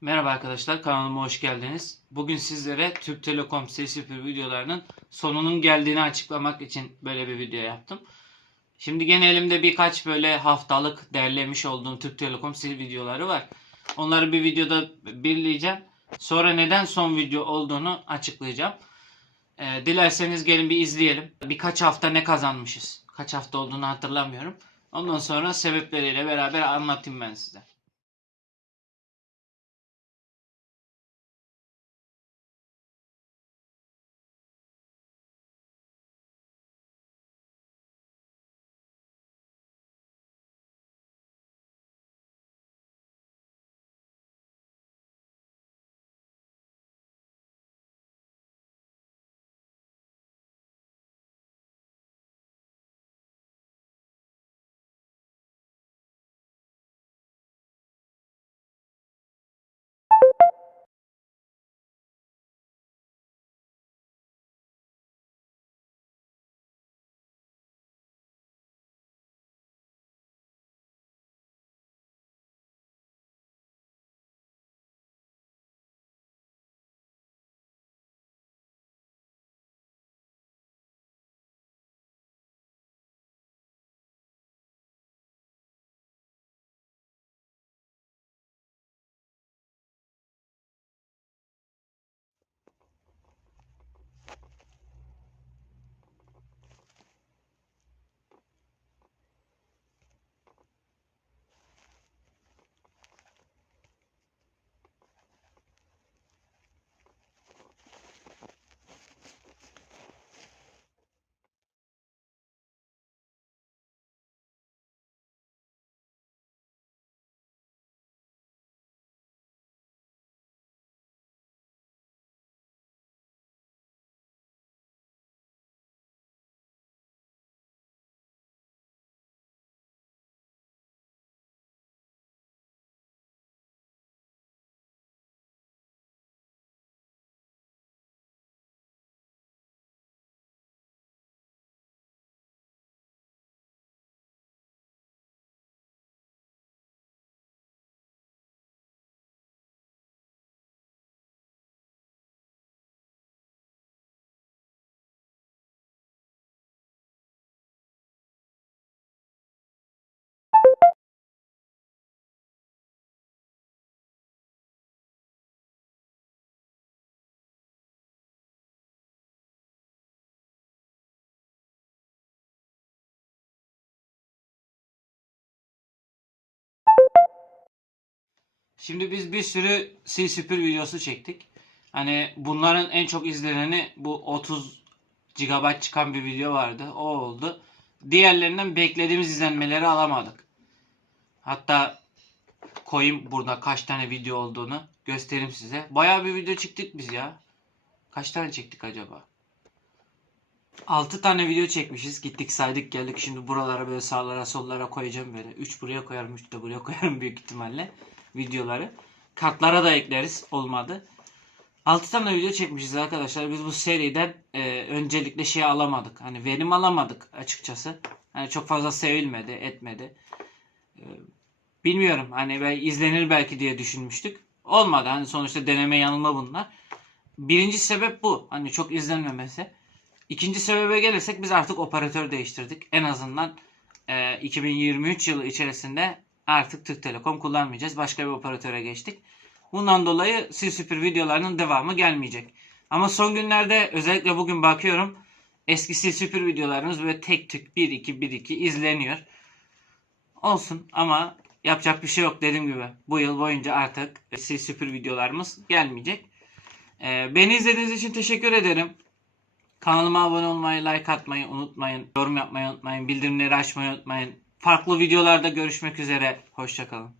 Merhaba arkadaşlar kanalıma hoş geldiniz. Bugün sizlere Türk Telekom C0 videolarının sonunun geldiğini açıklamak için böyle bir video yaptım. Şimdi gene elimde birkaç böyle haftalık derlemiş olduğum Türk Telekom sil videoları var. Onları bir videoda birleyeceğim. Sonra neden son video olduğunu açıklayacağım. Ee, dilerseniz gelin bir izleyelim. Birkaç hafta ne kazanmışız? Kaç hafta olduğunu hatırlamıyorum. Ondan sonra sebepleriyle beraber anlatayım ben size. Şimdi biz bir sürü sil süpür videosu çektik. Hani bunların en çok izleneni bu 30 GB çıkan bir video vardı. O oldu. Diğerlerinden beklediğimiz izlenmeleri alamadık. Hatta koyayım burada kaç tane video olduğunu göstereyim size. Bayağı bir video çektik biz ya. Kaç tane çektik acaba? 6 tane video çekmişiz. Gittik saydık geldik. Şimdi buralara böyle sağlara sollara koyacağım böyle. 3 buraya koyarım 3 de buraya koyarım büyük ihtimalle videoları. Kartlara da ekleriz. Olmadı. 6 tane video çekmişiz arkadaşlar. Biz bu seriden e, öncelikle şey alamadık. Hani verim alamadık açıkçası. Hani çok fazla sevilmedi, etmedi. E, bilmiyorum. Hani ben izlenir belki diye düşünmüştük. Olmadı. Hani sonuçta deneme yanılma bunlar. Birinci sebep bu. Hani çok izlenmemesi. İkinci sebebe gelirsek biz artık operatör değiştirdik. En azından e, 2023 yılı içerisinde artık Türk Telekom kullanmayacağız. Başka bir operatöre geçtik. Bundan dolayı sil süpür videolarının devamı gelmeyecek. Ama son günlerde özellikle bugün bakıyorum eski sil süpür videolarımız böyle tek tük 1-2 1-2 izleniyor. Olsun ama yapacak bir şey yok dediğim gibi. Bu yıl boyunca artık sil süpür videolarımız gelmeyecek. Ee, beni izlediğiniz için teşekkür ederim. Kanalıma abone olmayı, like atmayı unutmayın. Yorum yapmayı unutmayın. Bildirimleri açmayı unutmayın. Farklı videolarda görüşmek üzere. Hoşçakalın.